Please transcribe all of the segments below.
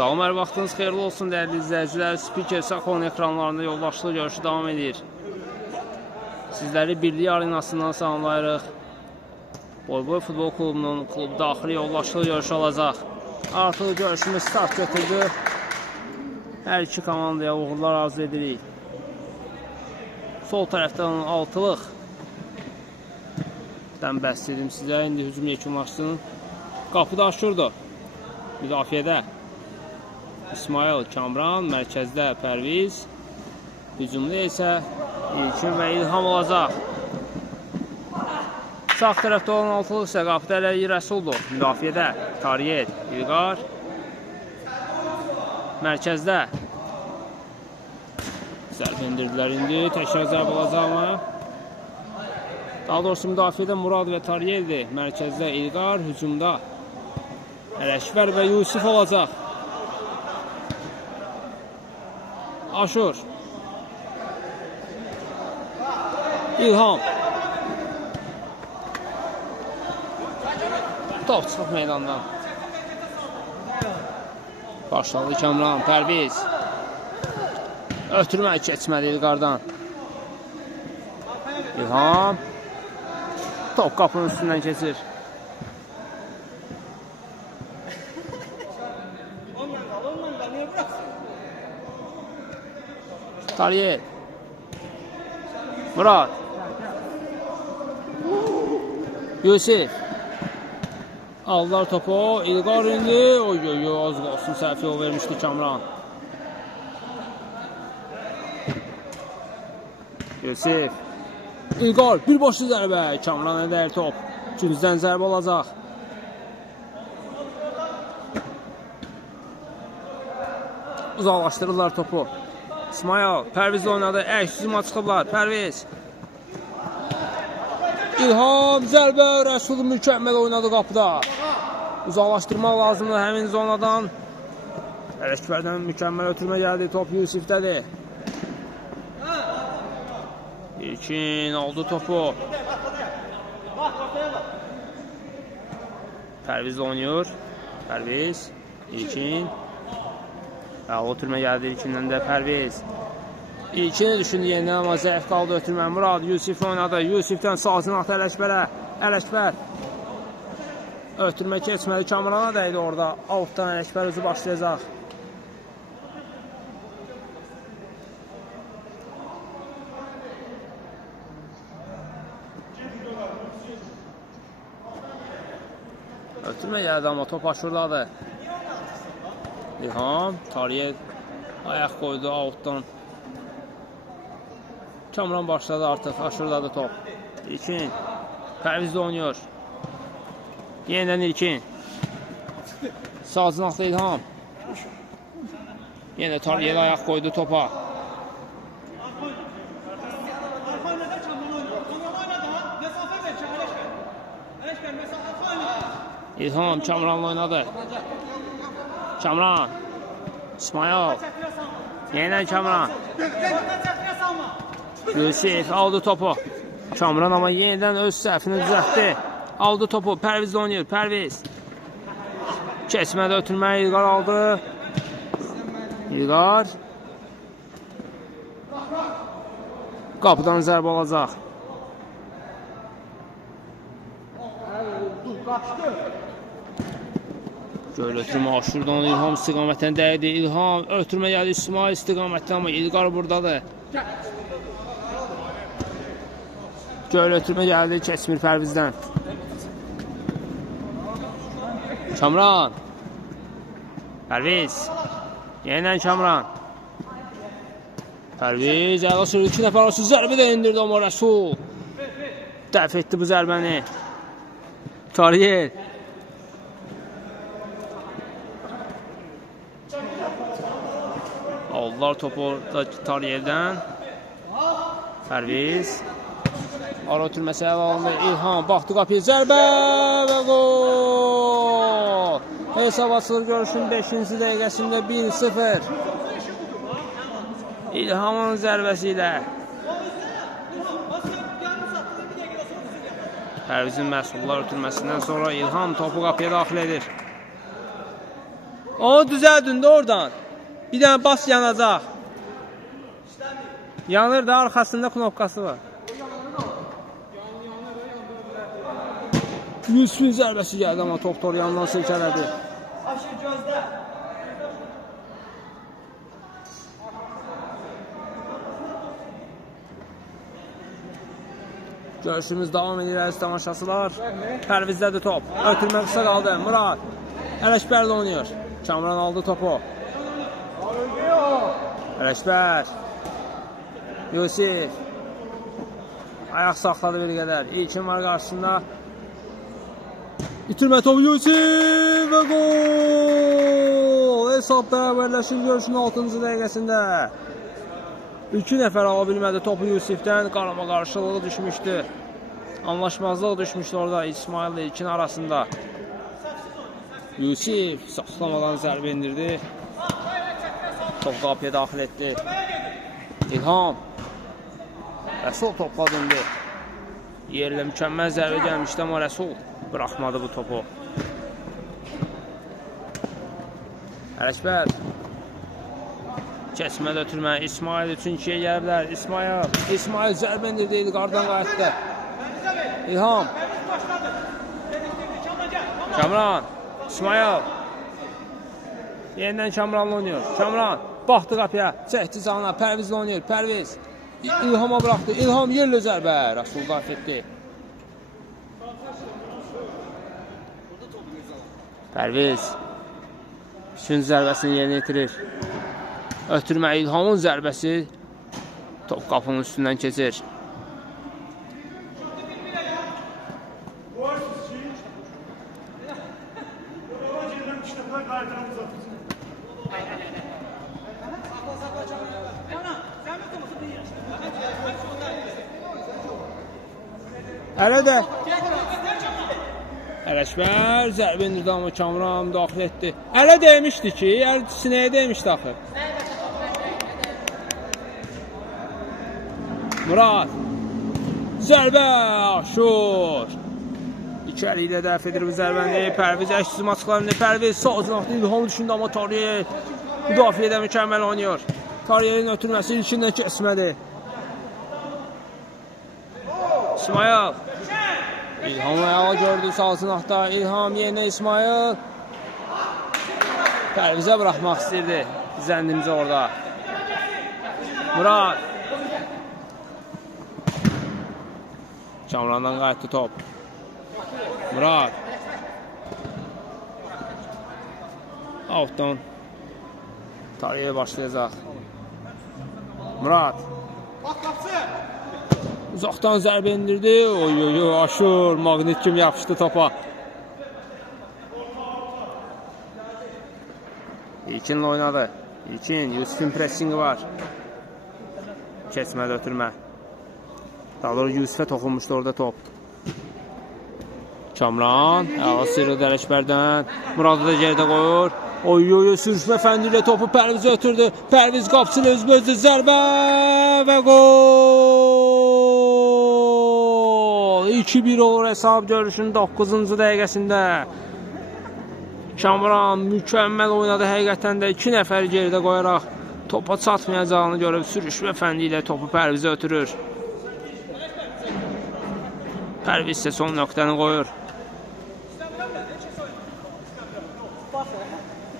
Salam, hər vaxtınız xeyirli olsun dəyərli izləyicilər. Spiker Sakon ekranlarında yoldaşlıq görüşü davam edir. Sizləri Birlik Arenasından salamlayırıq. Boy Futbol Klubunun klub daxili yoldaşlıq görüşü olacaq. Artıq görüşümüz start götürdü. Hər iki komandaya uğurlar arzu edirik. Sol tərəfdən altılıq bəhs edim sizə. İndi hücum yekunlaşsın. Qapıda Aşurdu. Müdafiədə İsmail Kamran, mərkəzdə Pərviz, hücumda isə İlkin və İlham olacaq. Sağ tərəfdə olan altılıq isə qapıda Əli Rəsuldur. Müdafiədə Tariyet, İlqar, mərkəzdə zərb endirdilər indi. Təkrar zərb olacaq mı? Daha doğrusu müdafiədə Murad və Tariyetdir. Mərkəzdə İlqar, hücumda Ələkbər və Yusuf olacaq. Aşur, İlham, top çıxıb meydandan. Başladı Kamran, Pərviz, ötürmək keçmədi İlqardan. İlham, top qapının üstündən keçir. Tariyet, Murad, Yusuf, aldılar topu, İlqar indi, az olsun səhv yol vermişdi Kamran. Yusuf, İlqar, birbaşlı zərbə, Kamran edər top, üçüncüdən zərbə olacaq. Uzaqlaşdırırlar topu. İsmail, Pərviz oynadı, əks hücuma çıxıblar, Pərviz. İlham, zərbə, Rəsul mükəmməl oynadı qapıda. Uzaqlaşdırmaq lazımdır həmin zonadan. Ələkbərdən mükəmməl ötürmə gəldi, top Yusifdədir. İlkin aldı topu. Pərviz oynuyor, Pərviz, İlkin. Ötürmə gəldi ilkindən də Pərviz. İlkini düşündü yenidən, amma zəif qaldı ötürmə. Murad, Yusuf oynadı. Yusifdən sağcın atı Ələkbərə. Ələkbər. Ötürmə keçmədi. Kamrana dəydi orada. Altdan Ələkbər özü başlayacaq. Ötürmə gəldi, amma top Aşurdadır. İlham, Tariyet ayaq qoydu altdan. Kamran başladı artıq, Aşurdadır top. İlkin, Pərvizdə oynuyor. Yenidən İlkin. Sağ cinaqda İlham. Yenə Tariyet ayaq qoydu topa. İlham, Kamranla oynadı. Kamran, İsmail, yeniden Kamran, Yusuf aldı topu. Kamran ama yeniden öz səhvini düzəltdi. Aldı topu, Pərviz oynuyor, Pərviz. Keçmədə ötürməyi İlqar aldı. İlqar. Qapıdan zərb olacaq. Böyle ötürmə Aşurdan İlham istiqamətdən dəydi. İlham ötürmə gəldi İsmail istiqamətdən, amma İlqar buradadır. Böyle ötürmə gəldi Keçmir Pərvizdən. Kamran, Pərviz, yeniden Kamran. Pərviz, Əlasur 2 nəfər arası zərbə də indirdi, amma Rəsul dəf etdi bu zərbəni. Tariyet. Aldılar topu orada Tariyevdən. Pərviz. Ara ötürməsi əl alındı. İlham baxdı qapıya. Zərbə və gol. Hesab açılır görüşün 5-ci dəqiqəsində 1-0. İlhamın zərbəsi ilə. Pərvizin məhsullar ötürməsindən sonra İlham topu qapıya daxil edir. Onu düzəldin də oradan. Bir dənə bas yanacaq. Yanır da arxasında knopkası var. Yusuf'un zərbəsi gəldi amma top yandan silkələdi. Görüşümüz davam edir əziz tamaşaçılar. Pərvizdədir top. Ötürmə qısa qaldı. Murad Ələkbərlə oynayır. Kamran aldı topu. Ələkbər. Yusuf. Ayaq saxladı bir qədər. İlkin var qarşısında. İtirmə topu Yusuf və gol! Hesab bərabərləşir görüşün 6-cı dəqiqəsində. 2 nəfər ala bilmədi topu Yusuf'dən. Qarama qarşılığı düşmüşdü. Anlaşmazlıq düşmüşdü orada İsmail ile İlkin arasında. Yusuf saxlamadan zərbə indirdi. Top qapıya daxil etdi. İlham. Rəsul topla döndü. Yerlə mükəmməl zərbə gəlmişdi amma Rəsul bıraxmadı bu topu. Ələkbər. Kəsmə ötürmə. İsmail üçün 2-yə gəliblər. İsmail zərbə indirdi. Qardan qayıtdı. İlham. Kamran. İsmail. Yenidən Kamranla oynuyor. Kamran. Baxdı qapıya. Çəkdi canına. Pərvizlə oynayır. Pərviz. İlhama bıraxdı. İlham yerlə zərbə. Rəsul daxil etdi. Pərviz. Üçün zərbəsini yerinə yetirir. Ötürmə İlhamın zərbəsi top qapının üstündən keçir. Hələ də Ələkbər zərbə indirdi amma Kamran daxil etdi. Hələ deymişdi ki, sinəyə deymişdi axı. Murad. Zərbə Aşur. İki əli ilə dəf edir bu zərbəni. Pərviz əksizim açıqlarında. Pərviz sağ cinaqda İlhamı düşündü amma Tariyer müdafiədə mükəmməl oynuyor. Tariyerin ötürməsi ilkindən kəsmədi. İsmail. İlhamı ayağa gördü sağ cinaqda. İlham yerinə İsmail. Pərvizə bıraxmaq istəyirdi. Zəndimizi orada. Murad. Kamrandan qayıtdı top. Murad. Outdan. Tariyə başlayacaq. Murad. Uzaqdan zərbə indirdi. Oy, Aşur. Maqnit kimi yapışdı topa. İlkinlə oynadı. İlkin. Yusuf'un pressingi var. Keçmədə ötürmə. Daha doğru Yusuf'e toxunmuşdu orada top. Kamran. Sıyrıldı Ələkbərdən. Muradı da geridə qoyur. Oy, sürüşmə fəndi ilə topu Pərvizə ötürdü. Pərviz qapısını özbözdü. Zərbə və gol. 2-1 olur hesab görüşün 9-cu dəqiqəsində. Kamran mükəmməl oynadı həqiqətən də 2 nəfəri geridə qoyaraq topa çatmayacağını görüb sürüşmə fəndi ilə topu Pərvizə ötürür. Pərviz isə son nöqtəni qoyur.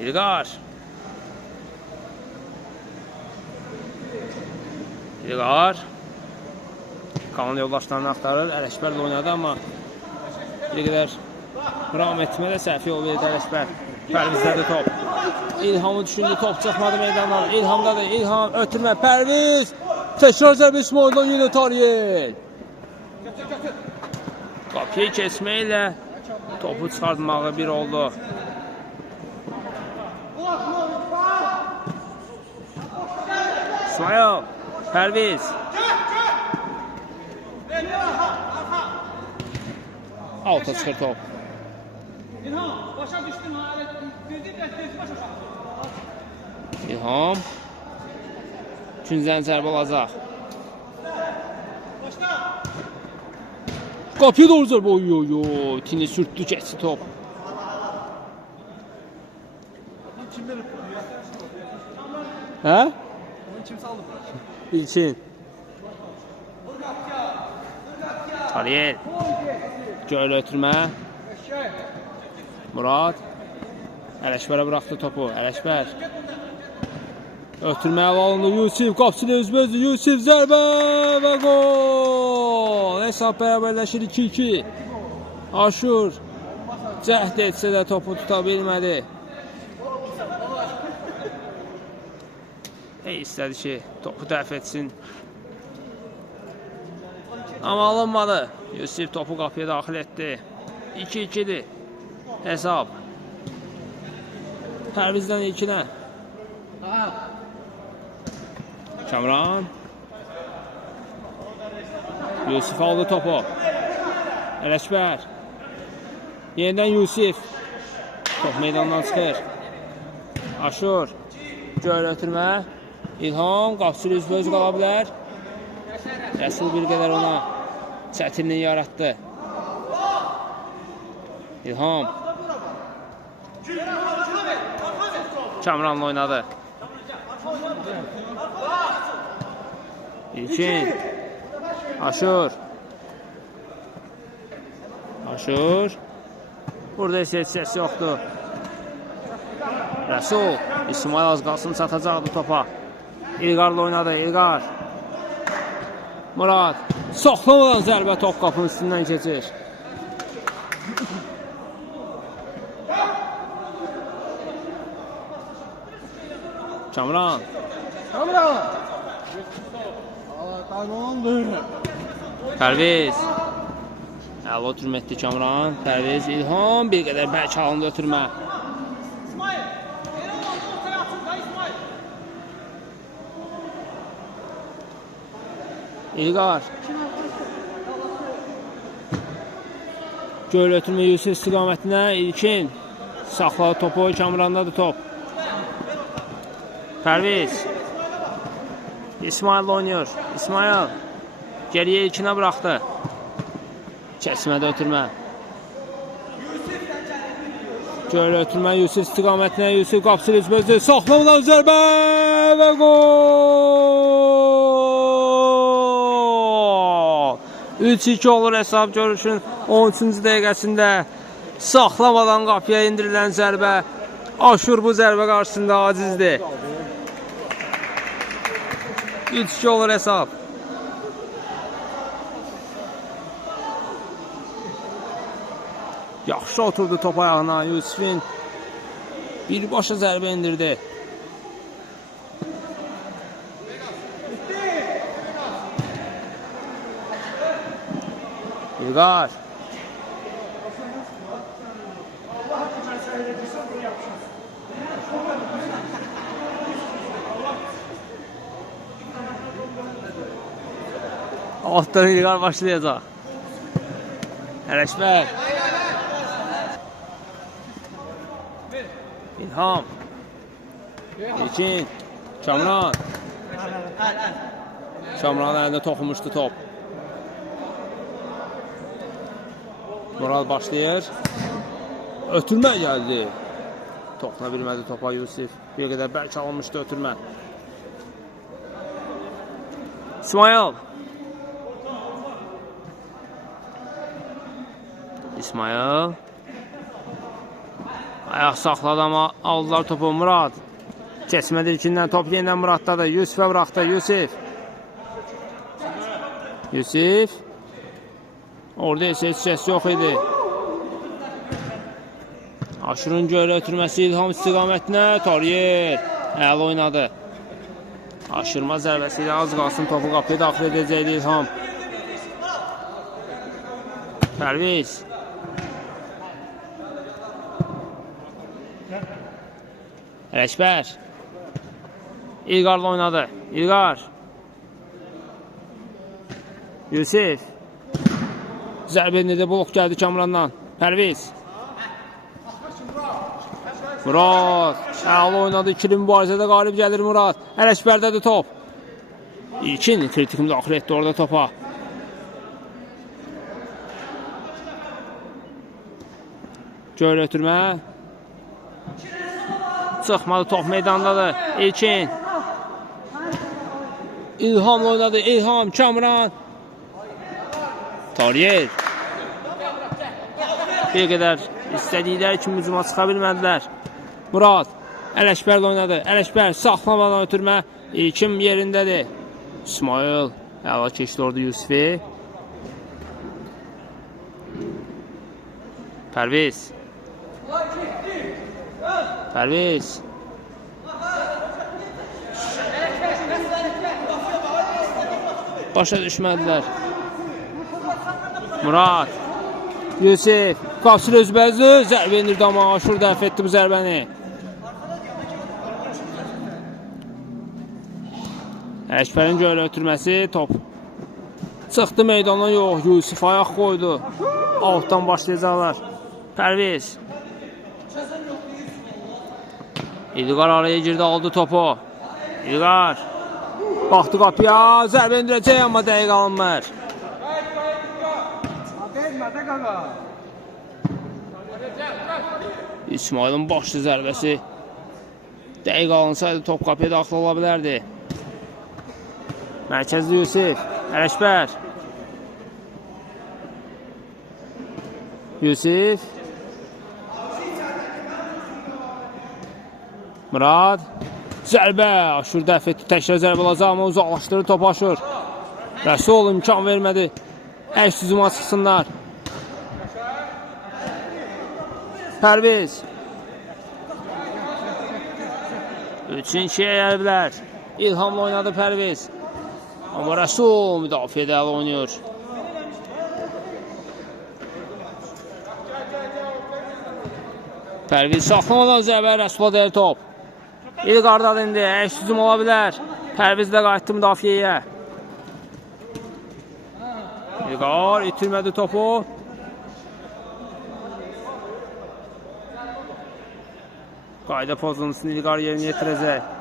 İlqar. Kanal yoldaşlarını axtarır. Ələkbərlə oynadı amma bir qədər ram etmədə səhvi yol verdi Ələkbər. Pərvizdədir top. İlhamı düşündü, top çıxmadı meydandan. İlhamdadır, İlham ötürmə. Pərviz. Təkrar zərbə İsmail'dan yenə Tariyel. Qapıya keçməklə topu çıxartmağı bir oldu. İsmail, Pərviz. Alta çıxır top. İlham. Üçüncüdən zərbə olacaq. Qapıya doğru zərbə. Oy. Tini sürtdü, keçdi top. Hə? Onu kim saldı? İlkin. Tariyel. Göl ötürmə. Murad. Ələşbərə buraxdı topu. Ələşbər. Ötürməyə alındı. Yusif. Qapçılı özbözdü. Yusif zərbə və gol. Hesab bərabərləşir 2-2. Aşur. Cəhd etsə də topu tuta bilmədi. İstədi ki, topu dəf etsin. Amma alınmadı. Yusif topu qapıya daxil etdi. 2-2'dir. Hesab. Pərvizdən ilkinə. Kamran. Yusif aldı topu. Ələşbər. Yenidən Yusif. Top meydandan çıxır. Aşur. Göl ötürmə. İlham. Qapçılı üzböz qala bilər. Rəsul bir qədər ona çətinlik yaratdı. İlham. Kamranla oynadı. İlkin. Aşur. Aşur. Burada heç səs yoxdur. Rəsul. İsmail az qalsın çatacaqdı topa. İlqarla oynadı. İlqar. Murad. Soxlamadan zərbə top qapının üstündən keçir. Kamran. Kamran. Pərviz. Əla oturma etdi Kamran. Pərviz. İlham. Bir qədər bəlkə alındı ötürmə. İlqar. Göl ötürmə Yusuf istiqamətinə. İlkin. Saxladı topu. Kamrandadır top. Pərviz. İsmail oynuyor. İsmail. Geriyə ilkinə buraxdı. Kəsmədə ötürmə. Göl ötürmə Yusuf istiqamətinə. Yusuf qapçılı üzbözdü. Saxlamadan zərbə və gol. 3-2 olur hesab görüşün 13-cü dəqiqəsində. Saxlamadan qapıya indirilən zərbə. Aşur bu zərbə qarşısında acizdir. 3-2 olur hesab. Yaxşı oturdu top ayağına. Yusuf'in birbaşa zərbə indirdi. İlqar. Altdan İlqar başlayacaq. Ələşbər. İlham. İlkin. Kamran. Kamran əlində toxunmuşdu top. Murad başlayır. Ötürmə gəldi. Toxuna bilmədi topa Yusuf. Bir qədər bəlkə alınmışdı ötürmə. İsmail. İsmail. Ayaq saxladı amma aldılar topu. Murad. Keçmədi ilkindən top yenidən Muraddadır. Yusuf'a bıraxdı. Yusuf. Yusuf. Orada heç səs yox idi. Aşurun gölə ötürməsi İlham istiqamətinə. Tariyel. Əla oynadı. Aşırma zərbəsi ilə az qalsın topu qapıya daxil edəcəkdi İlham. Pərviz. Ələşbər. İlqarla oynadı. İlqar. Yusuf. Zərbində də blok gəldi Kamrandan. Pərviz. Murad. Əla oynadı. İkili mübarizədə qalib gəlir Murad. Ələşbərdədir top. İlkin kritik müdaxilə etdi orada topa. Göl ötürmə. Çıxmadı, top meydandadır. İlkin. İlhamla oynadı. İlham, Kamran. Tariyer. Bir qədər istədikləri kimi hücuma çıxa bilmədilər. Murad. Ələkbərlə oynadı. Ələkbər saxlamadan ötürmə. İlkin yerindədir. İsmail. Əla keçdi orada Yusufi. Pərviz. Pərviz. Başa düşmədilər. Murad. Yusuf. Qapsır özbəzli. Zərbə indirdi amma Aşur dəf etdi bu zərbəni. Ələkbərin göylə ötürməsi. Top. Çıxdı meydandan, yox. Yusuf ayaq qoydu. Altdan başlayacaqlar. Pərviz. İlqar araya girdi, aldı topu. İlqar. Baxdı qapıya. Zərbə indirəcək, amma dəqiq alınmır. İsmail'in başlı zərbəsi dəqiq alınsaydı top qapıya daxil ola bilərdi. Mərkəzli Yusuf. Ələkbər. Yusuf. Murad. Zərbə. Aşur dəf etdi. Təkrar zərbə olacaq amma uzaqlaşdırır topu Aşur. Rəsul imkan vermədi. Əks hücuma çıxsınlar. Pərviz. 3-2-yə gəliblər. İlhamla oynadı Pərviz. Amma Rəsul müdafiədə əl oynuyor. Pərviz saxlamadan zərbə, Rəsula deyir top. İlqardadır indi, əks hücum ola bilər. Pərviz də qayıtdı müdafiəyə. İlqar itirmədi topu. Qayda pozuntusunu İlqar yerinə yetirəcək.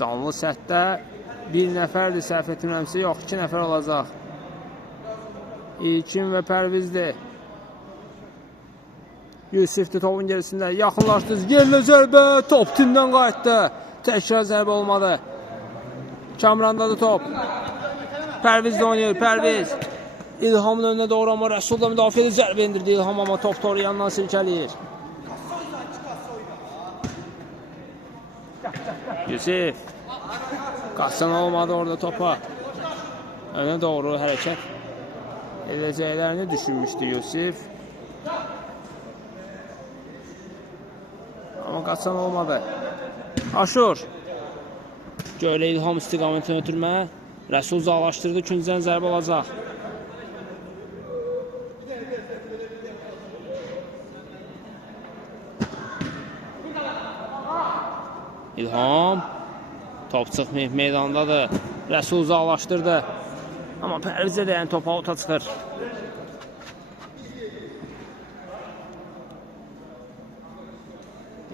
Canlı sətdə bir nəfərdir, səhv etmirəmsə, yox, 2 nəfər olacaq. İlkin və Pərvizdir. Yusuf'dur topun gerisində, yaxınlaşdı, yerlə zərbə, top timdən qayıtdı. Təkrar zərbə olmadı. Kamrandadır top. Pərviz də oynayır, Pərviz. İlhamın önünə doğru amma Rəsul da müdafiədə zərbə indirdi. İlham amma top toru yandan silkəliyir. Yusuf. Qaçsan olmadı orada topa. Önə doğru hərəkət edəcəklərini düşünmüşdü Yusuf. Amma qaçsan olmadı. Aşur. Göylə İlham istiqamətini ötürmə. Rəsul uzaqlaşdırdı. Küncdən zərbə olacaq. İlham. Top çıxmayıb meydandadır. Rəsul uzaqlaşdırdı. Amma Pərvizə də yəni topa ota çıxır.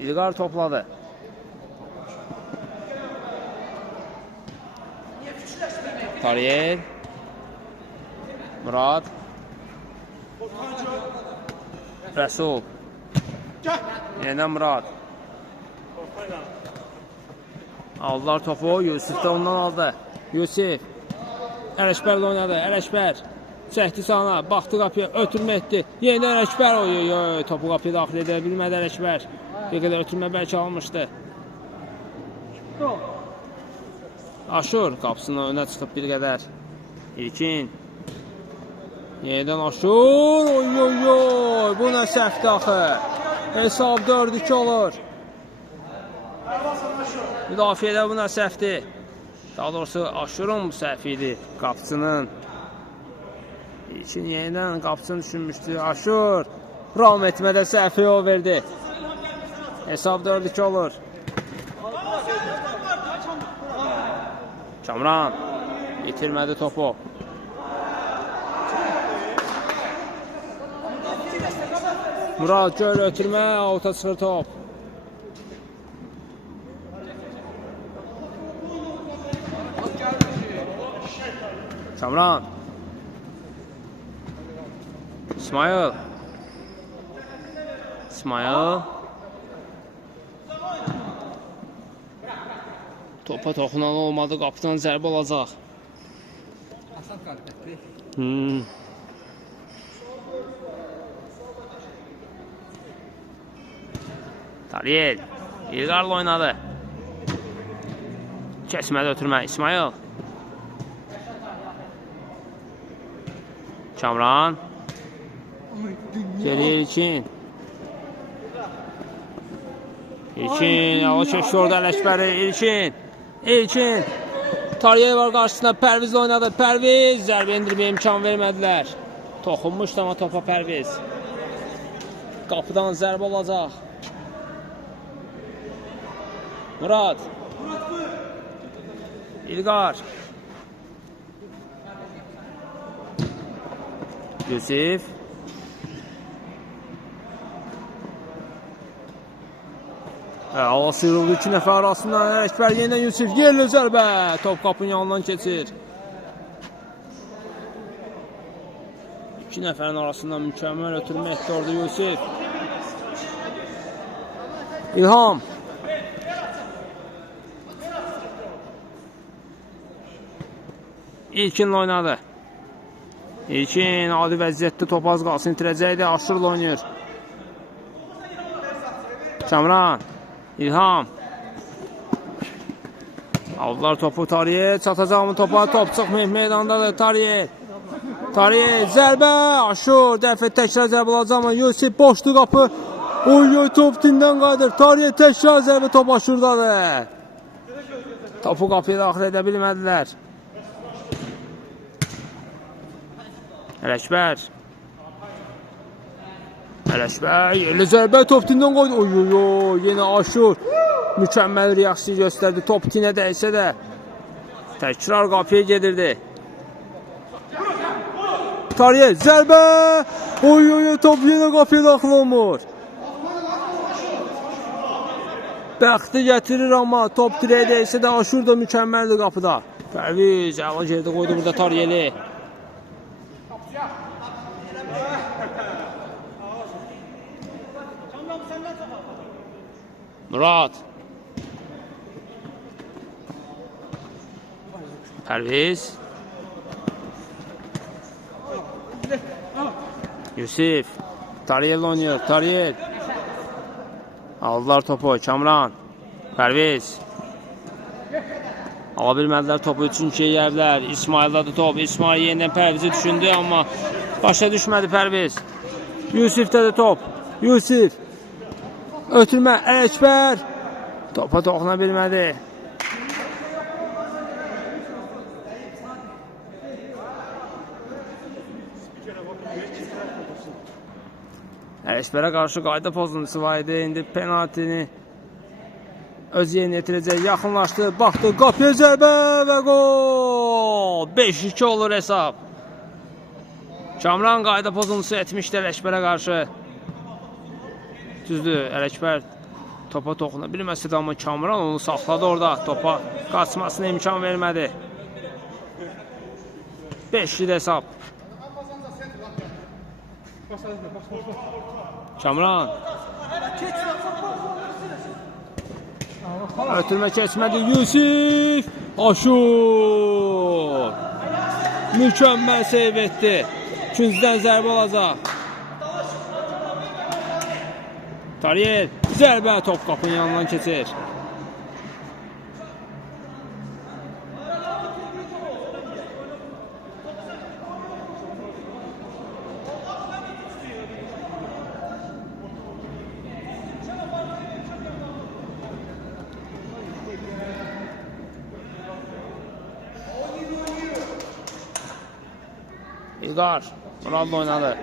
İlqar topladı. Tariyer. Murad. Rəsul. Yenə Murad. Aldılar topu. Yusuf da ondan aldı. Yusuf. Ələkbərlə oynadı. Ələkbər. Çəkdi sana. Baxdı qapıya. Ötürmə etdi. Yenə Ələkbər. Oy, topu qapıya daxil edə bilmədi Ələkbər. Bir qədər ötürmə bəlkə almışdı. Aşur qapısına önə çıxıb bir qədər. İlkin. Yenidən Aşur. Oy. Bu nə səhvdir axı. Hesab 4-2 olur. Müdafiədə bu nə səhvdir. Daha doğrusu Aşurun bu səhvi idi. Qapısının. İlkin yenidən qapısını düşünmüşdü. Aşur. Ram etmədə səhvi o verdi. Hesab 4-2 olur. Kamran itirmədi topu. Murad göylə ötürmə, avuta çıxır top. Kamran. İsmail. Topa toxunan olmadı, qapıdan zərbə olacaq. Asad qalibətdir. Tariyel, İlqarla oynadı. Kəsmədə ötürmə, İsmail. Kamran. Gəlir İlkin. İlkin, alı çəkdi orada Ələkbəri. İlkin. Tariyel var qarşısında, Pərviz oynadı. Pərviz, zərbə indirməyə imkan vermədilər. Toxunmuşdu ama topa Pərviz. Qapıdan zərbə olacaq. Murad. İlqar. Yusif. Hava sıyrıldı 2 nəfər arasından. Ələkbər yenə Yusif. Yerli zərbə. Top qapının yanından keçir. 2 nəfərin arasından mükəmməl ötürmə etdi orada Yusif. İlham. İlkinlə oynadı. İlkin adi vəziyyətdə top az qalsın itirəcəkdir. Aşırla oynayır. Kamran. İlham. Aldılar topu Tariyel. Çatacaq mı topa? Top çıxmayıb meydandadır Tariyel. Tariyel zərbə. Aşur. Dəfə təkrar zərbə olacaq mı? Yusif boşdu qapı. Oy top tindən qaydır. Tariyel təkrar zərbə top aşurdadır. Topu qapıya daxil edə bilmədilər. Ələkbər. Yerli zərbə top tindən qoydu. Oy, yenə Aşur. Mükəmməl reaksiya göstərdi. Top tinə dəysə də təkrar qapıya gedirdi. Tariyel zərbə. Oy, top yenə qapıya daxil olmur. Bəxti gətirir amma top direyə dəysə də Aşur da mükəmməldir qapıda. Pərviz əla gerdə qoydu burada Tariyeli. Murad. Pərviz. Yusif. Tariyel oynuyor. Tariyel. Aldılar topu. Kamran. Pərviz. Ala bilmədilər topu. Üçüncüyə yərlər. İsmail'dadır top. İsmail yeniden Pərvizi düşündü amma başa düşmədi Pərviz. Yusif'də də top. Yusif. Ötürmə, Ələkbər. Topa toxuna bilmədi. Ələkbərə qarşı qayda pozuntusu var idi. İndi penaltini öz yerinə yetirəcək. Yaxınlaşdı, baxdı, qapıya zərbə və gol. 5-2 olur hesab. Kamran qayda pozuntusu etmişdi Ələkbərə qarşı. Düzdür, Ələkbər topa toxuna bilməsə də amma Kamran onu saxladı orada. Topa qaçmasına imkan vermədi. 5-2 hesab. Kamran. Ötürmə keçmədi. Yusif. Aşur. Mükəmməl seyv etdi. İkincidən zərbə olacaq. Tariyel zərbə top qapının yanından keçir. İlqar Muradla oynadı.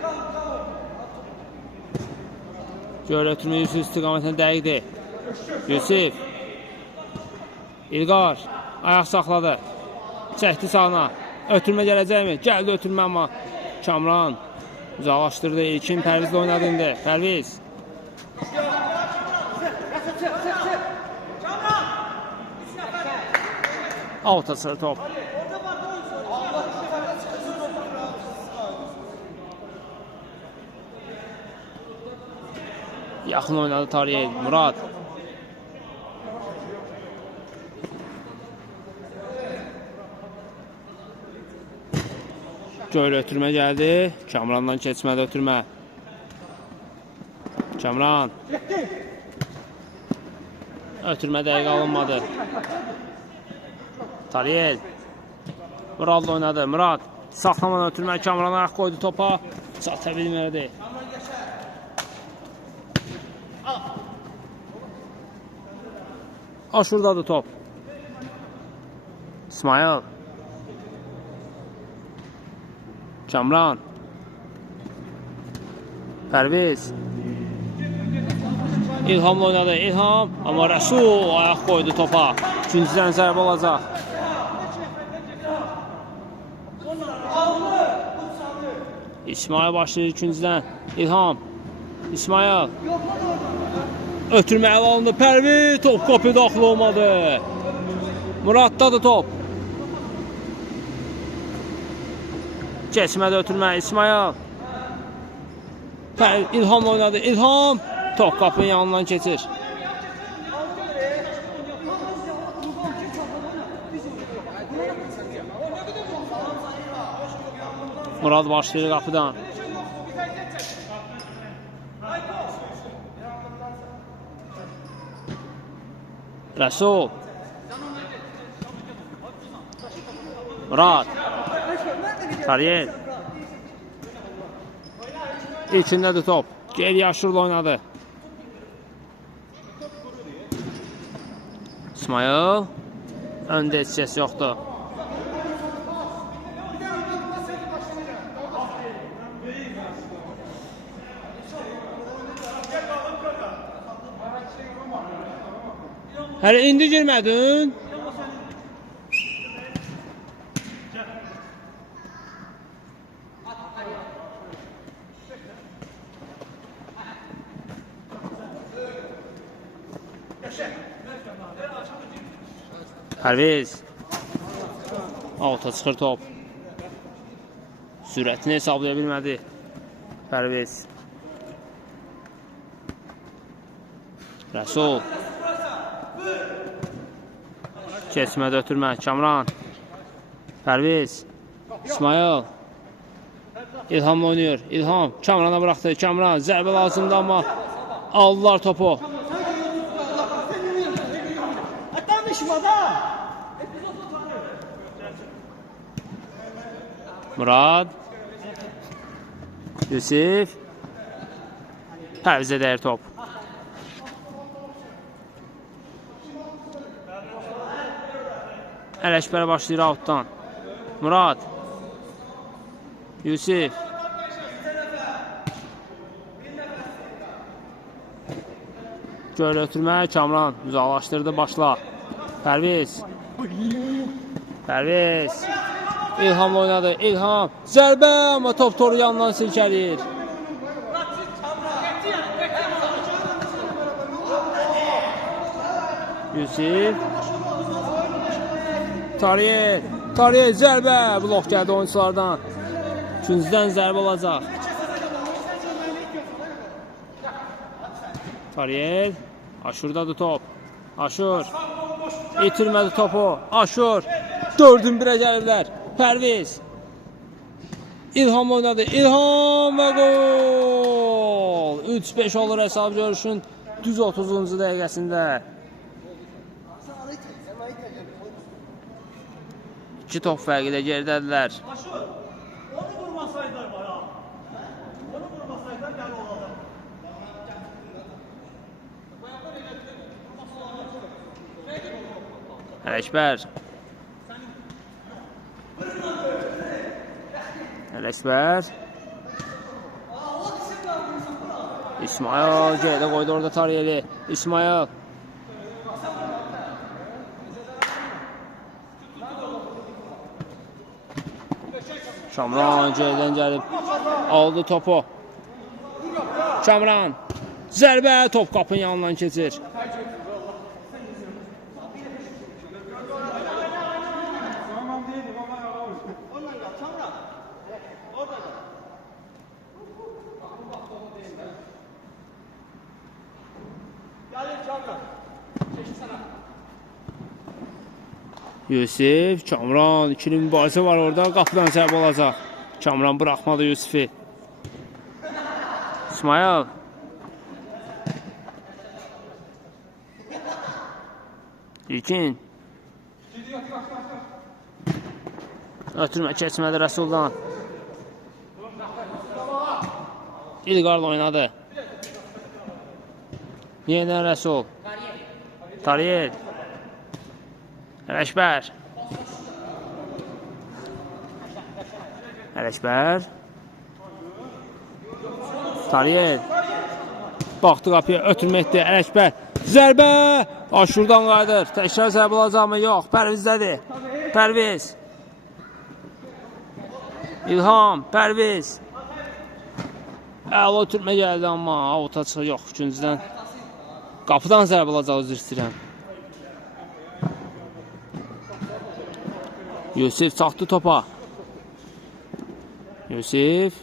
Gör ötürmə Yusif istiqamətində dəqiqdir. Yusif. İlqar. Ayaq saxladı. Çəkdi sağına. Ötürmə gələcəkmi? Gəldi ötürmə amma Kamran uzaqlaşdırdı. İlkin Pərvizlə oynadı indi. Pərviz. Alta sıra top. Yaxın oynadı Tariyel. Murad. Göl ötürmə gəldi. Kamrandan keçmədə ötürmə. Kamran. Ötürmə dəqiq alınmadı. Tariyel. Murad oynadı. Murad. Saxlamadan ötürmə. Kamran ayaq qoydu topa. Çata bilmədi. Şuradadır top. İsmail. Kamran. Pərviz. İlhamla oynadı. İlham. Amma Rəsul ayaq qoydu topa. İkinciden zərbə olacaq. İsmail başlayır ikinciden. İlham. İsmail. Ötürmə əl alındı. Pərviz. Top qopu daxil olmadı. Muraddadır top. Keçmədə ötürmə. İsmail. İlhamla oynadı. İlham. Top qapının yanından keçir. Murad başlayır qapıdan. Rəsul. Murad. Tariyel. İçindədir top. Geri yaşırla oynadı. İsmail. Öndə heç səs yoxdur. Hələ indi girmədin. Pərviz. Alta çıxır top. Sürətini hesablaya bilmədi. Pərviz. Rəsul. Keçmədə ötürmə. Kamran. Pərviz. İsmail. İlhamla oynuyor. İlham. Kamrana bıraxdı. Kamran. Zərbə lazımdı amma aldılar topu. Murad. Yusif. Pərvizə dəyir top. Ələkbər başlayır outdan. Murad. Yusif. Göl ötürmə. Kamran. Uzaqlaşdırdı. Başla. Pərviz. Pərviz. İlhamla oynadı. İlham. Zərbə amma top toru yandan silkəliyir. Yusif. Tariyel. Tariyel zərbə. Blok gəldi oyunculardan. İkinciden zərbə olacaq. Tariyel. Aşurdadır top. Aşur. İtirmədi topu. Aşur. 4-ün 1'ə gəlirlər. Pərviz. İlham oynadı. İlham və gol. 3-5 olur hesab görüşün düz 30-cu dəqiqəsində. 2 top fərqi də geridədirlər. Ələkbər. Ələkbər. İsmail geridə qoydu orada Tariyeli. İsmail. Kamran geridən gəlib aldı topu. Kamran. Zərbə top qapının yanından keçir. Yusif, Kamran, ikili mübarizə var orada, qapıdan zərbə olacaq. Kamran buraxmadı Yusifi. İsmail. İlkin. Ötürmə keçmədi Rəsuldan. İlqarla oynadı. Yeniden Rəsul. Tariyel. Ələkbər. Ələkbər. Tariyel. Baxdı qapıya, ötürmə etdi. Ələkbər. Zərbə. Aşurdan qayıdır. Təkrar zərbə olacaq mı? Yox. Pərvizdədir. Pərviz. İlham. Pərviz. Əla ötürmə gəldi amma avuta çıxır. Yox. Üçüncüdən. Qapıdan zərbə olacaq, üzr istəyirəm. Yusif çaxdı topa. Yusif.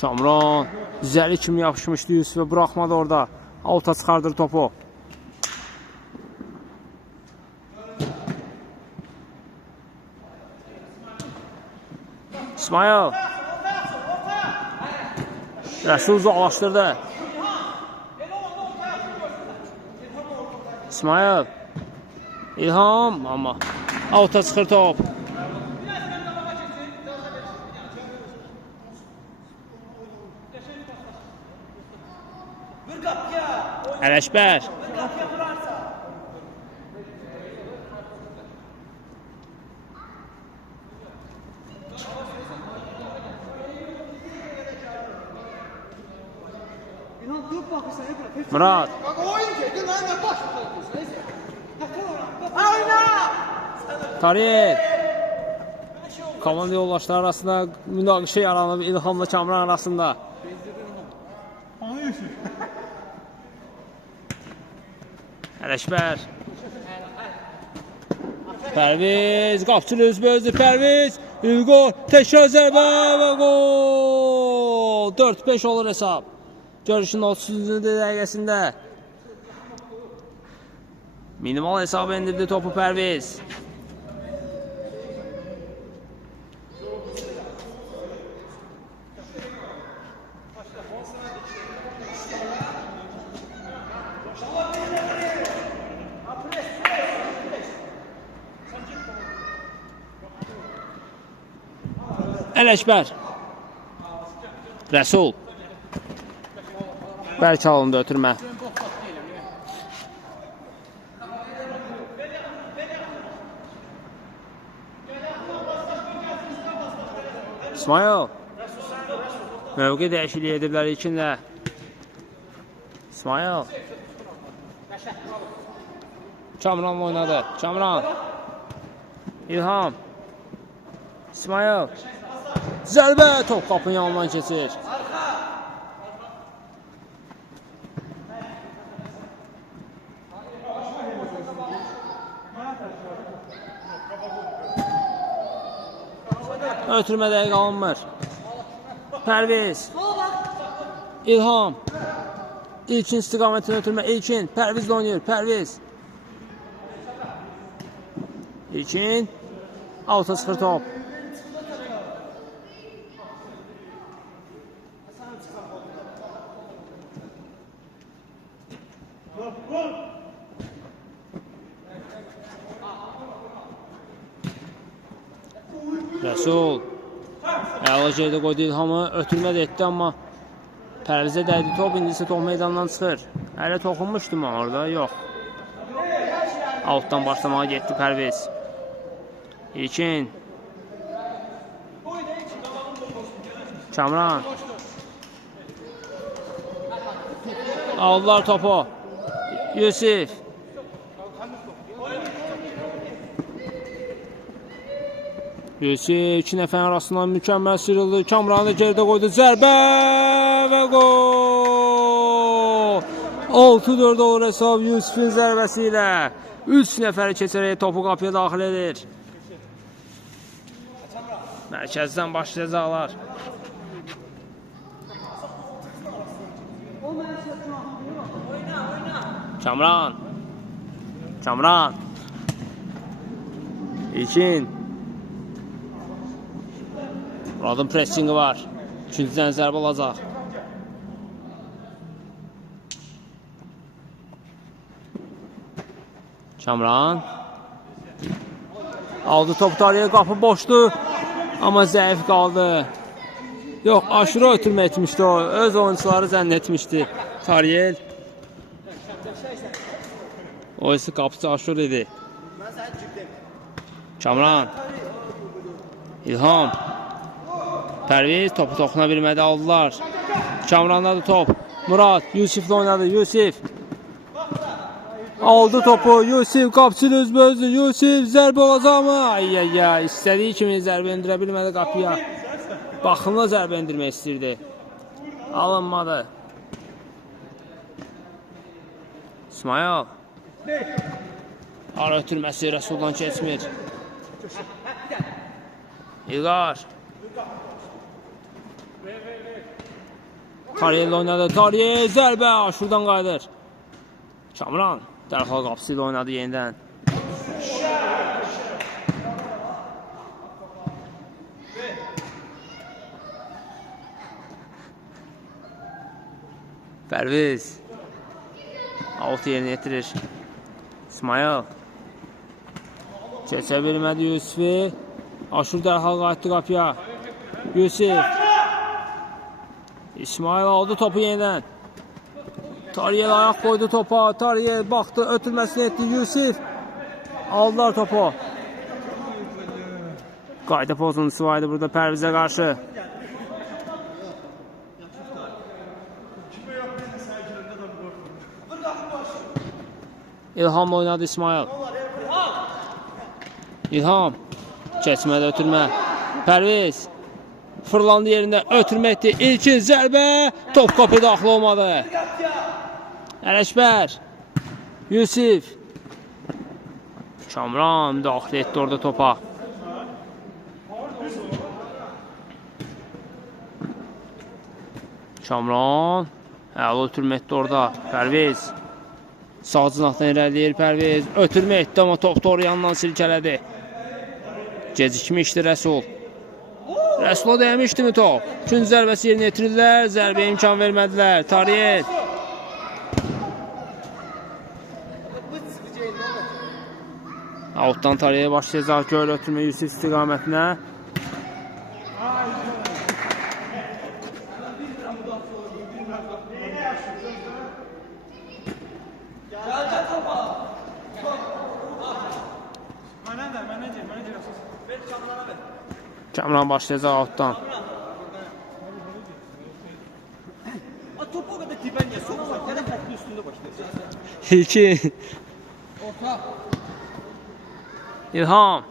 Kamran. Zəli kimi yapışmışdı Yusif'e, bırakmadı orada. Avuta çıxardır topu. İsmail. Rəsul uzaqlaşdırdı. İsmail. İlham, amma avuta çıxır top. Ələkbər. Murad. Tarih. Komanda yoldaşları arasında münaqişə yaranıb İlhamla Kamran arasında. Ələkbər. Pərviz. Qapçılı özbözü Pərviz. İlqo. Təkrar zərbə və gol. 4-5 olur hesab. Görüşün 30-cu dəqiqəsində. Minimal hesabı endirdi topu Pərviz. Ələkbər. Rəsul. Bərk alındı ötürmə. İsmail. Mövqe dəyişikliyi ediblər ilkində. İsmail. Kamran oynadı. Kamran. İlham. İsmail. Zərbə. Top qapının yanından keçir. Ötürmə dəqiq alınmır. Pərviz. İlham. İlkin istiqamətini ötürmə. İlkin. Pərvizlə oynayır. Pərviz. İlkin. Alta çıxır top. Rəsul. Əla yerdə qoydu İlhamı. Ötürmə də etdi, amma Pərvizə dəydi top. İndi isə top meydandan çıxır. Hələ toxunmuşdu mu orada? Yox. Altdan başlamağa getdi Pərviz. İlkin. Kamran. Aldılar topu. Yusif. Yusif 2 nəfərin arasından mükəmməl sıyrıldı. Kamranı da geridə qoydu. Zərbə və gol. 6-4 olur hesab Yusifin zərbəsi ilə. 3 nəfəri keçərək topu qapıya daxil edir. Mərkəzdən başlayacaqlar. Kamran. İlkin. Muradın pressingi var. İkincidən zərbə olacaq. Kamran. Aldı top Tariyə, qapı boşdu. Amma zəif qaldı. Yox, aşırı ötürmə etmişdi o. Öz oyuncuları zənn etmişdi. Tariyel. O ise qapıcı aşırı idi. Kamran. İlham. Pərviz topu toxuna bilmədi, aldılar. Kamrandadır top. Murad, Yusif'lə oynadı. Yusif. Aldı topu. Yusif qapıcını özbözü. Yusif zərbə olacaq mı? Ay, istədiyi kimi zərbə endirə bilmədi qapıya. Baxımla zərbə endirmək istəyirdi. Alınmadı. İsmail. Ara ötürməsi Rəsuldan keçmir. İlqar. Tariyel oynadı. Tariyel zərbə. Şuradan qayıdır. Kamran. Dərhal qapısı ilə oynadı yenidən. Pərviz. Alt yerini yetirir. İsmail. Keçə bilmədi Yusifi. Aşur dərhal qayıtdı qapıya. Yusif. İsmail aldı topu yenidən. Tariyel ayaq qoydu topa. Tariyel baxdı, ötürməsini etdi. Yusif. Aldılar topu. Qayda pozuntusu vardı burada Pərvizə qarşı. İlham oynadı İsmail. İlham. Keçmədə ötürmə. Pərviz. Fırlandı yerində ötürmə etdi. İlkin zərbə. Top qapı daxil olmadı. Ələkbər. Yusif. Kamran daxil etdi orada topa. Kamran. Əla ötürmə etdi orada. Pərviz. Sağ cinahdan irəliyir Pərviz. Ötürmə etdi amma top doğru yandan silkələdi. Gecikmişdi Rəsul. Rəsula dəymişdi mi top? İkinci zərbəsi yerinə yetirirlər. Zərbəyə imkan vermədilər. Tariyel. Outdan Tariyel başlayacaq. Göl ötürmə Yusif istiqamətinə. Kamran başlayacaq outdan. Topu o kadar diben ya soksak ya da toplu üstünde başlayacak. İlkin. İlham.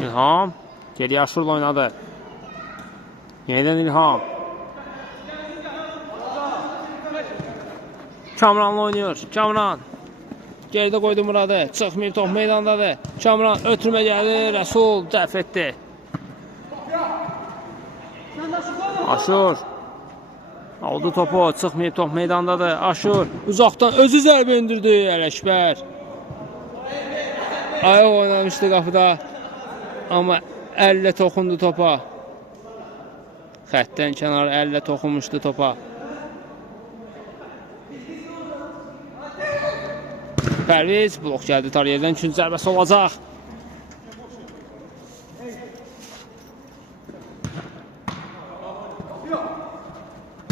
İlham. Geriye Aşur'la oynadı. Yeniden İlham. Kamran'la oynuyor. Kamran. Geride koydu Murad'ı. Çıxmayıb top meydandadır. Kamran ötürmə gəldi. Rəsul dəf etdi. Aşur. Aldı topu. Çıxmayıb top meydandadır. Aşur. Uzaqdan özü zərbə indirdi. Ələkbər. Ayaq oynamışdı qapıda. Amma əllə toxundu topa. Xəttdən kənar əllə toxunmuşdu topa. Pərviz blok gəldi Tariyeldən. İkinci zərbəsi olacaq.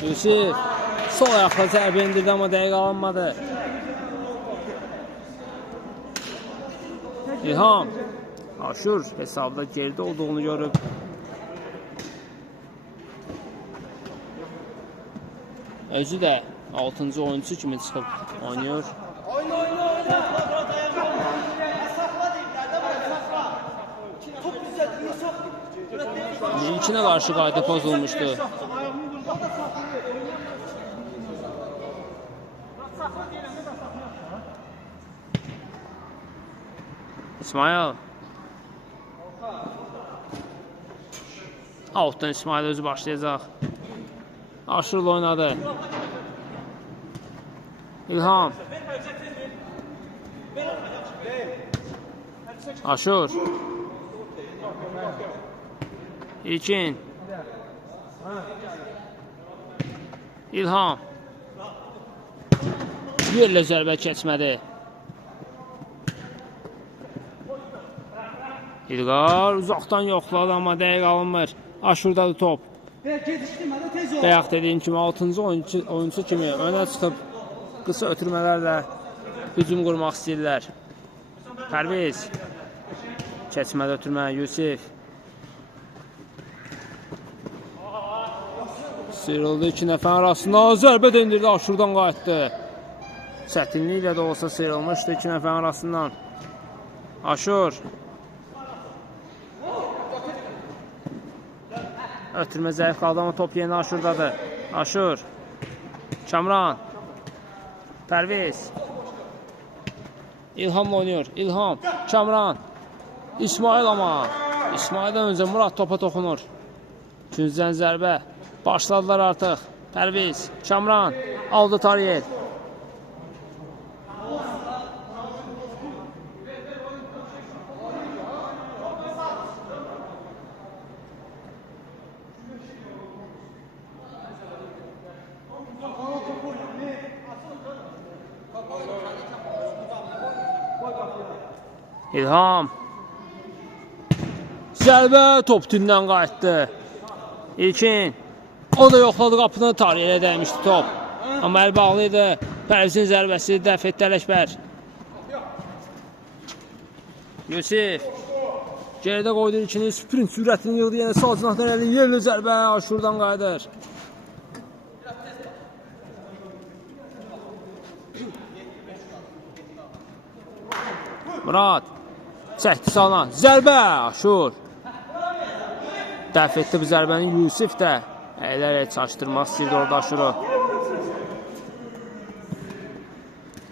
Yusif sol ayaqla zərbə indirdi amma dəqiq alınmadı. İlham. Aşur hesabda geride olduğunu görüb. Özü də 6-cı oyuncu kimi çıxıb oynuyor. İlkinə qarşı qayda pozulmuşdu. İsmail. Altdan İsmail özü başlayacaq. Aşırla oynadı. İlham. Aşur. İlkin. İlham. Yerlə zərbə keçmədi. İlqar uzaqdan yoxladı, amma dəqiq alınmır. Aşurdadır top. Bayaq dediyim kimi 6-cı oyuncu kimi önə çıxıb qısa ötürmələrlə hücum qurmaq istəyirlər. Pərviz. Keçmədə ötürmə, Yusif. Sıyrıldı iki nəfər arasında. Zərbə döndürdü, Aşurdan qayıtdı. Çətinliklə də olsa sıyrılmışdı iki nəfər arasından. Aşur. Ötürmə zəif qaldı, amma top yeni Aşurdadır. Aşur. Kamran. Pərviz. İlhamla oynuyor. İlham. Kamran. İsmail ama. İsmail'dən öncə Murad topa toxunur. Küncdən zərbə. Başladılar artıq. Pərviz. Kamran. Aldı Tariyel. İlham. Zərbə top tündən qayıtdı. İlkin. O da yoxladı qapını, Tariyelə dəymişdi top. Amma əl bağlıydı. Pərvizin zərbəsi dəf etdi Ələkbər. Yusif. Geridə qoydu ilkini, sprint sürətini yığdı. Yenə sağ cinahdan əlin yerli zərbə Aşurdan qayıdır. Murad. Çəkdi sağına. Zərbə Aşur. Dəf etdi bu zərbəni Yusif də. Əylərək çaşdırmaq istəyirdi orada Aşuru.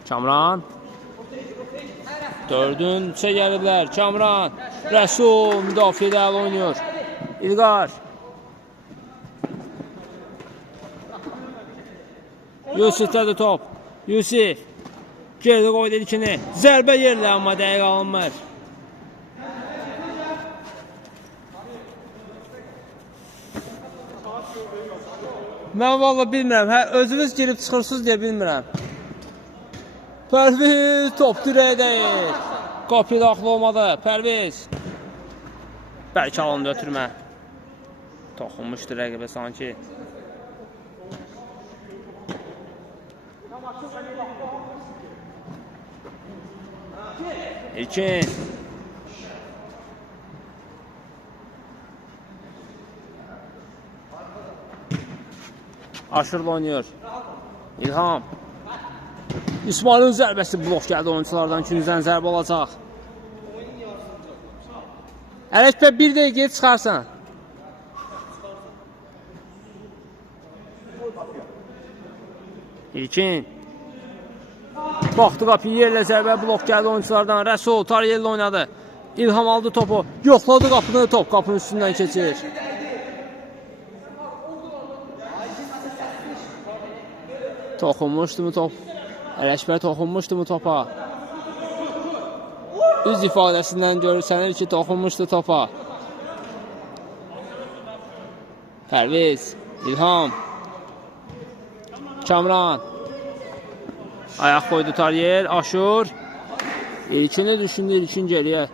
Kamran. Dördün üçə gəliblər. Kamran. Rəsul müdafiədə əl oynuyor. İlqar. Yusifdədir top. Yusif. Geridə qoydu ilkini. Zərbə yerlə, amma dəqiq alınmır. Mən valla bilmirəm. Özünüz girib çıxırsınız deyə bilmirəm. Pərviz top dirəyə deyil. Qapı daxil olmadı. Pərviz. Bəlkə alındı ötürmə. Toxunmuşdur rəqibə sanki. İlkin. Aşırla oynuyor. İlham. İsmail'in zərbəsi blok gəldi oyunculardan. Küncdən zərbə olacaq. Ələkbər bir dəqiqə çıxarsan. İlkin. Baxdı qapıyı yerlə zərbə blok gəldi oyunculardan. Rəsul Tariyellə oynadı. İlham aldı topu. Yoxladı qapını, top qapının üstündən keçir. Toxunmuşdu mu top? Ələkbər toxunmuşdu mu topa? Üz ifadəsindən görürsənir ki, toxunmuşdu topa. Pərviz, İlham. Kamran. Ayaq qoydu Tariyel, Aşur. İlkini düşündü, ilkin geriyə.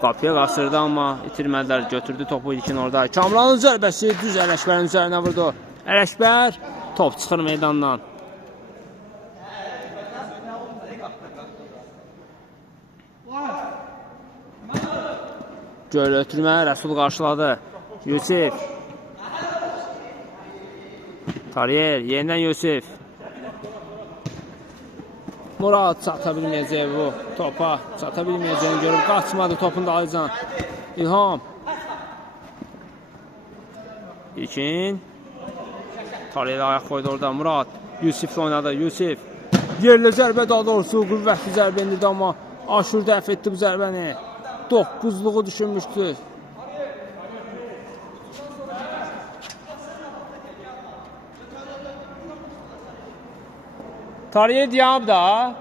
Qapıya qasırdı, amma itirmədilər. Götürdü topu ilkin orada. Kamranın zərbəsi düz Ələkbərin üzərinə vurdu. Ələkbər top çıxır meydandan. Göl ötürmə, Rəsul qarşıladı. Yusif. Tariyel, yenidən Yusif. Murad çata bilməyəcək bu topa. Çata bilməyəcəyini görüb qaçmadı topun da aycan. İlham. İlkin. Tariyel ayaq qoydu orada. Murad. Yusiflə oynadı. Yusif. Yerli zərbə daha doğrusu qüvvətli zərbə indirdi, amma Aşur dəf etdi bu zərbəni. 9'luğu düşünmüşdü. Tariye diyab da.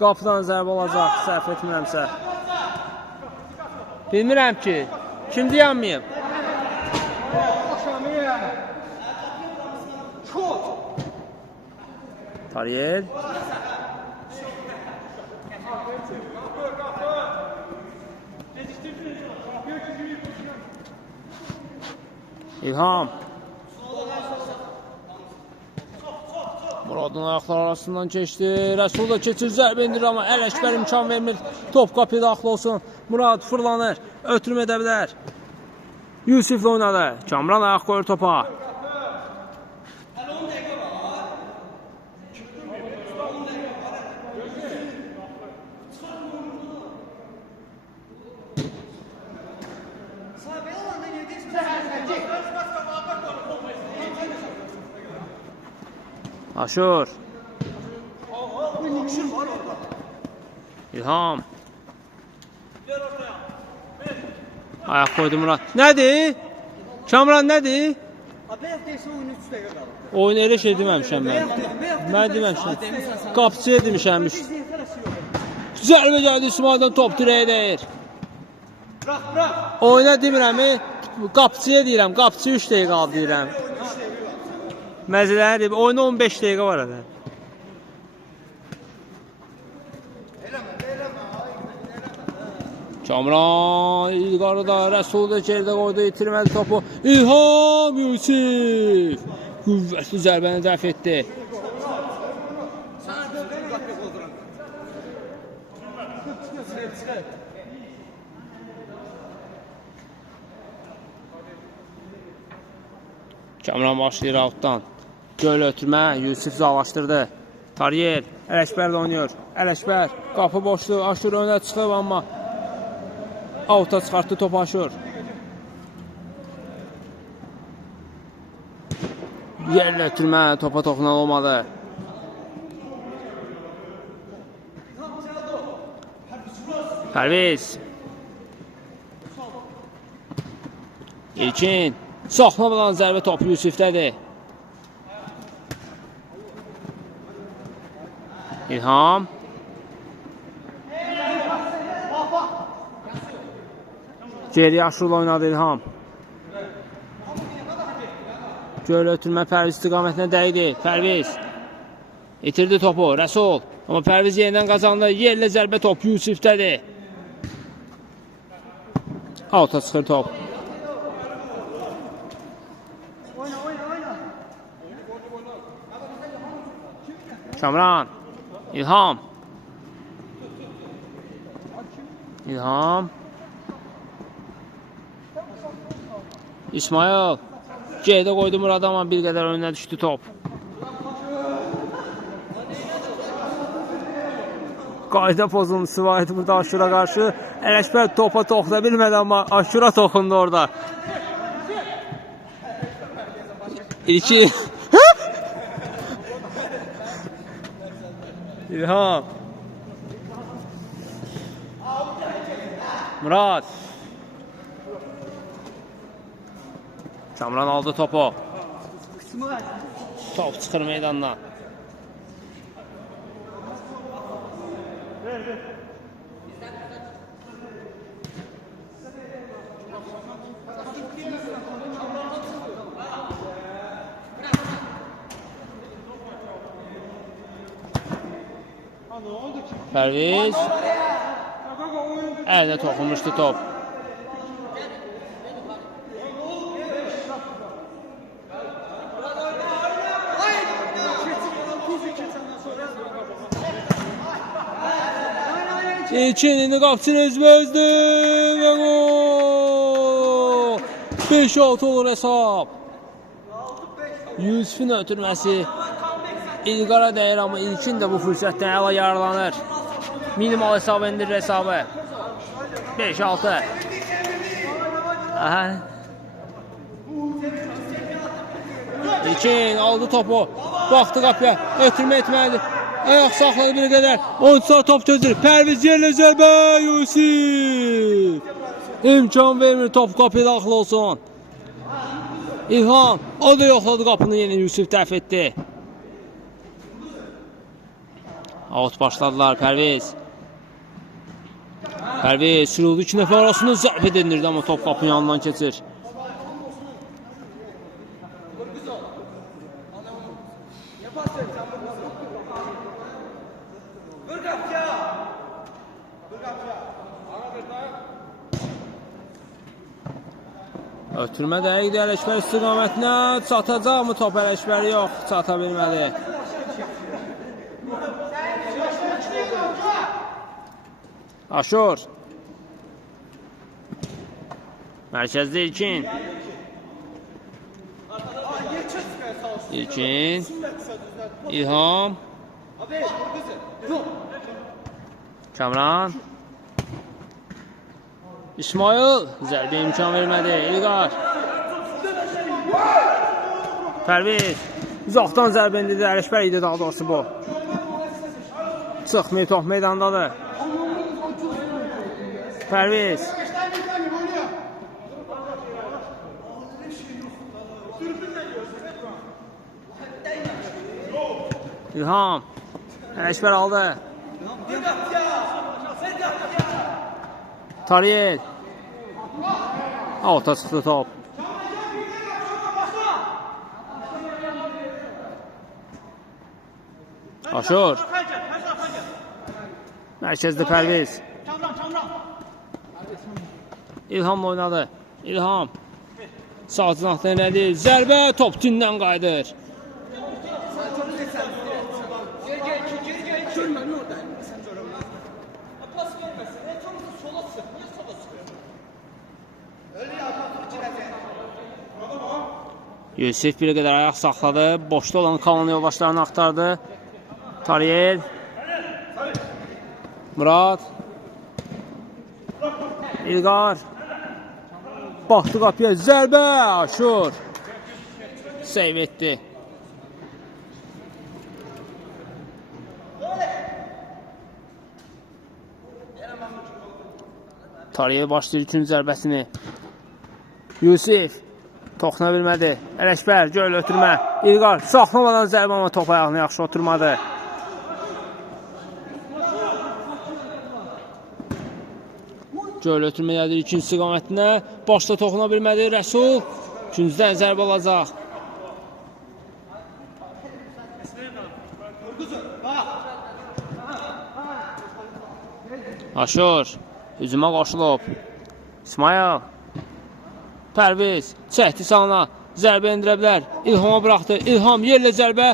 Qapıdan zərbə olacaq, səhv etmirəmsə. Bilmirəm ki, kim dayanmayıb? Tariyel. İlham. Muradın ayaqlar arasından keçdi. Rəsul da keçir, zərbə indirir, amma Ələkbər imkan vermir. Top qapıya daxil olsun. Murad fırlanır, ötürüm edə bilər. Yusiflə oynadı. Kamran ayaq qoyur topa. Aşur. İlham. Ayaq qoydu Murad. Nədir? Kamran nədir? Oyun elə şey deməmişəm mən. Mən deməmişəm. Qapçıya demişəmiş. Zərbə gəldi İsmail'dan, top dirəyə dəyir. Oyuna demirəm, qapçıya deyirəm. Qapçı 3 dəqiqə qaldı deyirəm. Məzələri deyib, oyuna 15 dəqiqə var hələ. Kamran İlqarıda, Rəsul da gerdə qoydu, itirmədi topu. İlham Yusif qüvvətli zərbəni dəf etdi. Kamran başlayır altdan. Göl ötürmə, Yusif zalaşdırdı. Tariyel, Ələkbər də oynuyor. Ələkbər, qapı boşluq, Aşur önə çıxıb, amma auta çıxartdı topu Aşur. Yerlə ötürmə, topa toxunan olmadı. Pərviz. İlkin. Saxlamadan zərbə topu Yusifdədir. İlham. Geri Aşurla oynadı İlham. Göl ötürmə Pərviz istiqamətinə dəydi. Pərviz. İtirdi topu. Rəsul. Amma Pərviz yenidən qazandı. Yerlə zərbə topu Yusifdədir. Alta çıxır top. Kamran. İlham. İlham. İsmail. C'də qoydu Murad, amma bir qədər önünə düşdü top. Qayda pozuntusu var idi burada Aşura qarşı. Ələkbər topa toxuna bilmədi, amma Aşura toxundu orada. İlki. İlham. Murad. Kamran aldı topu. Top çıxır meydandan. Pərviz. Əlinə toxunmuşdu top. İlkin qapçını özbözdü və gol! 5-6 olur hesab. Yusifin ötürməsi İlqara dəyir, amma İlkin də bu fürsətdən əla yararlanır. Minimal hesab endirir hesabı. 5-6. İlkin aldı topu. Baxdı qapıya. Ötürmə etməlidir. Ayaq saxladı bir qədər. 10 saat top gözür. Pərviz yerlə zərbə. Yusif. İmkan vermir, top qapıya daxil olsun. İlham. O da yoxladı qapını, yeni Yusif dəf etdi. Out başladılar. Pərviz. Pərviz sürüldü 2 nəfər arasında zərbə edilirdi, amma top qapının yanından keçir. Ötürmə dəqiqdir Ələkbər istiqamətinə. Çatacaq mı top Ələkbər? Yox, çata bilmədi. Aşur. Mərkəzdə İlkin. İlkin. İlham. Kamran. İsmail. Zərbə imkan vermədi. İlqar. Pərviz. Uzaqdan zərbə indirdi. Ələkbər idi daha doğrusu bu. Çıxmayıb top meydandadır. Pərviz. İlham. Ələkbər aldı. Tariyel. Alta çıxdı top. Aşur. Mərkəzdə Pərviz. İlhamla oynadı. İlham. Sağ cinahdan elədi. Zərbə top tündən qayıdır. Yusif bir qədər ayaq saxladı. Boşda olan kalan yoldaşlarını axtardı. Tariyel. Murad. İlqar. Baxdı qapıya. Zərbə. Aşur. Seyv etdi. Tariyel başlayır 3-cü zərbəsini. Yusif. Toxuna bilmədi. Ələkbər, göl ötürmə. İlqar, saxlamadan zərbə, amma top ayağını yaxşı oturmadı. Göl ötürmə gəlir 2-ci istiqamətinə. Başda toxuna bilmədi. Rəsul 2-cidən zərbə alacaq. Aşur. Hücuma qoşulub. İsmail. Pərviz. Çəkdi sağına. Zərbə indirə bilər. İlhama bıraxdı. İlham yerlə zərbə.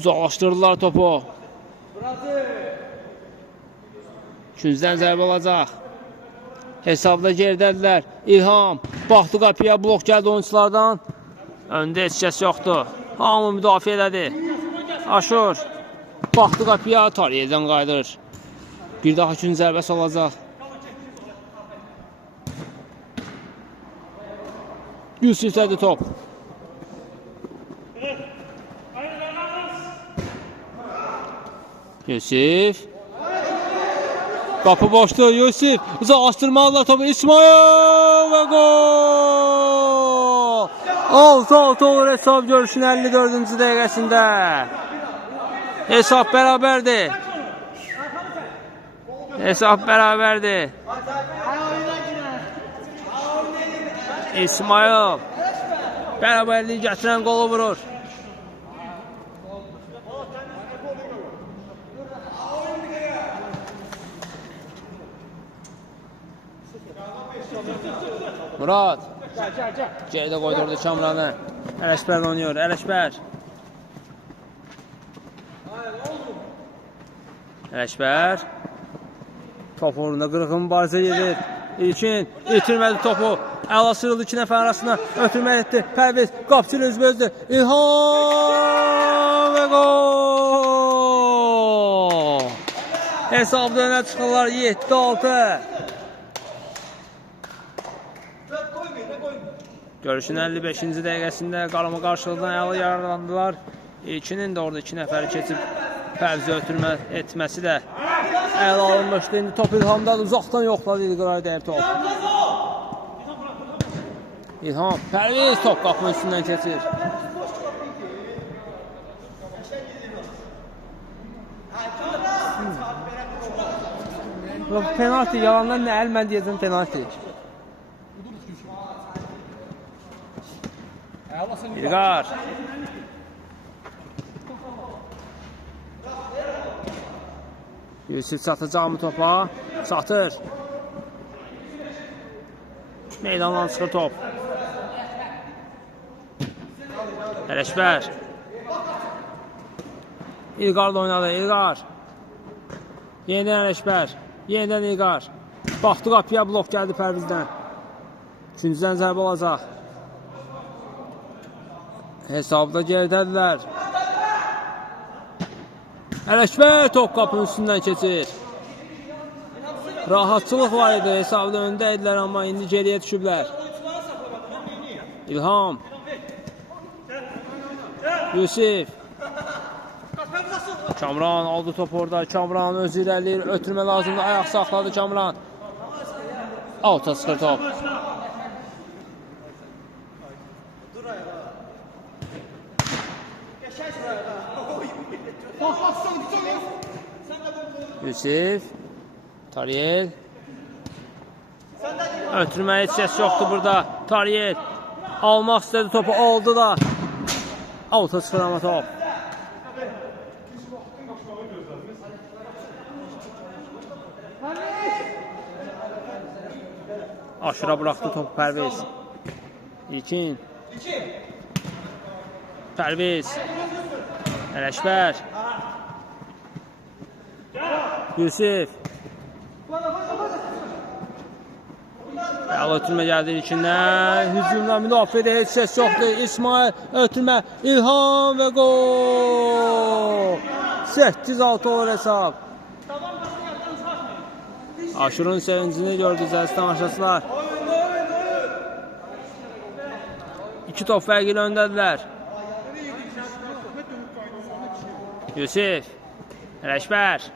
Uzaqlaşdırdılar topu. 2-dən zərbə alacaq. Hesabda geridədirlər. İlham. Baxdı qapıya. Blok gəldi oyunculardan. Öndə heç kəs yoxdur. Hamı müdafiə elədi. Aşur. Baxdı qapıya. Tariyeldən qayıdır. Bir daha 2-cü zərbəsi olacaq. Yusif'dədir top. Yusif. Qapı boşdur. Yusif. Uzaqlaşdırmalılar topu. İsmail və gol! 6-6 olur hesab görüşün 54-cü dəqiqəsində. Hesab bərabərdir. Hesab bərabərdir. İsmail bərabərliyi gətirən qolu vurur. Murad geridə qoydurdu Kamranı. Ələkbər oynuyor. Ələkbər. Ələkbər. Top uğrunda qırğın mübarizə gedir. İlkin itirmədi topu. Əla sırıldı 2 nəfər arasında. Ötürmə etdi. Pərviz. Qapçı ilə üzbəüzdür. İlham və gol! Hesabda önə çıxırlar 7-6. Görüşün 55-ci dəqiqəsində qalama qarşılıqdan əla yararlandılar. İlkinin də orada 2 nəfəri keçib Pərvizi ötürmə etməsi də əla alınmışdı. İndi top İlhamdan uzaqdan yoxladı. İlqaraya dəyir top. İlham, Pərviz top qapının üstündən keçir. Penalti, yalandan nə əl, mən deyəcəm penalti. İlqar. Yusuf çatacaq mı topa? Çatır. Meydandan çıxır top. Ələkbər. İlqar da oynadı, İlqar. Yenidən Ələkbər. Yenidən İlqar. Baxdı qapıya, blok gəldi Pərvizdən. Üçüncüdən zərbə olacaq. Hesabda geridədirlər. Ələkbər top qapının üstündən keçir. Rahatçılıq var idi, hesabda öndə idilər, amma indi geriyə düşüblər. İlham. Yusuf. Kamran aldı top orada. Kamran özü irəliyir. Ötürmə lazımdır. Ayaq saxladı Kamran. Alta çıxır top. Yusuf. Tariyel. Ötürməyə heç səs yoxdur burada. Tariyel. Almaq istədi topu. Aldı da. Alta çıxır ama top. Aşıra bıraktı topu Pərviz. İlkin. Pərviz. Ələkbər. Yusuf. Ötürmə gəldi ilkindən. Hücumdan müdafiədə heç səs yoxdur. İsmail ötürmə. İlham və gol. 8-6 olur hesab. Aşırın sevincini gördük əziz tamaşaçılar. 2 top fərqi ilə öndədirlər. Yusuf. Ələkbər.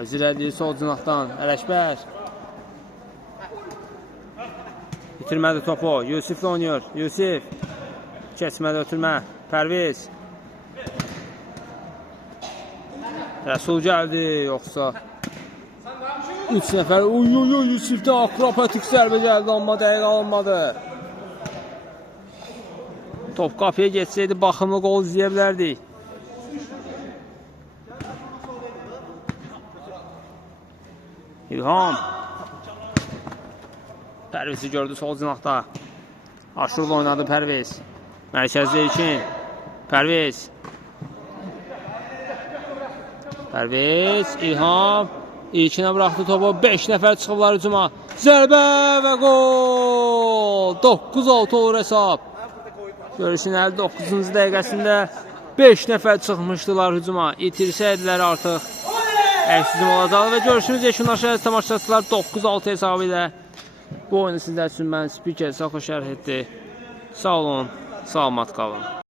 Özür ədiyi sol cinahdan. Ələkbər. Bitirmədi topu. Yusuf'la oynuyor. Yusuf. Keçmədi ötürmə. Pərviz. Rəsul gəldi. Yoxsa 3 nəfər. Yusuf'da akrobatik zərbə gəldi. Amma dəqiq alınmadı. Top qapıya geçsəydi baxımlı qol izləyə bilərdik. İlham. Pərvizi gördü sol cinahda. Aşırla oynadı Pərviz. Mərkəzdə ilkin. Pərviz. Pərviz. İlham. İlkinə bıraxdı topu. 5 nəfər çıxıblar hücuma. Zərbə və gol. 9-6 olur hesab. Görüşün 59-cu dəqiqəsində 5 nəfər çıxmışdılar hücuma. İtirsəydilər artıq əksizim olacaq və görüşümüz yekunlaşır tamaşaçılar 9-6 hesabı ilə. Bu oyunu sizlər üçün mən spiker Sako şərh etdi. Sağ olun, salamat qalın.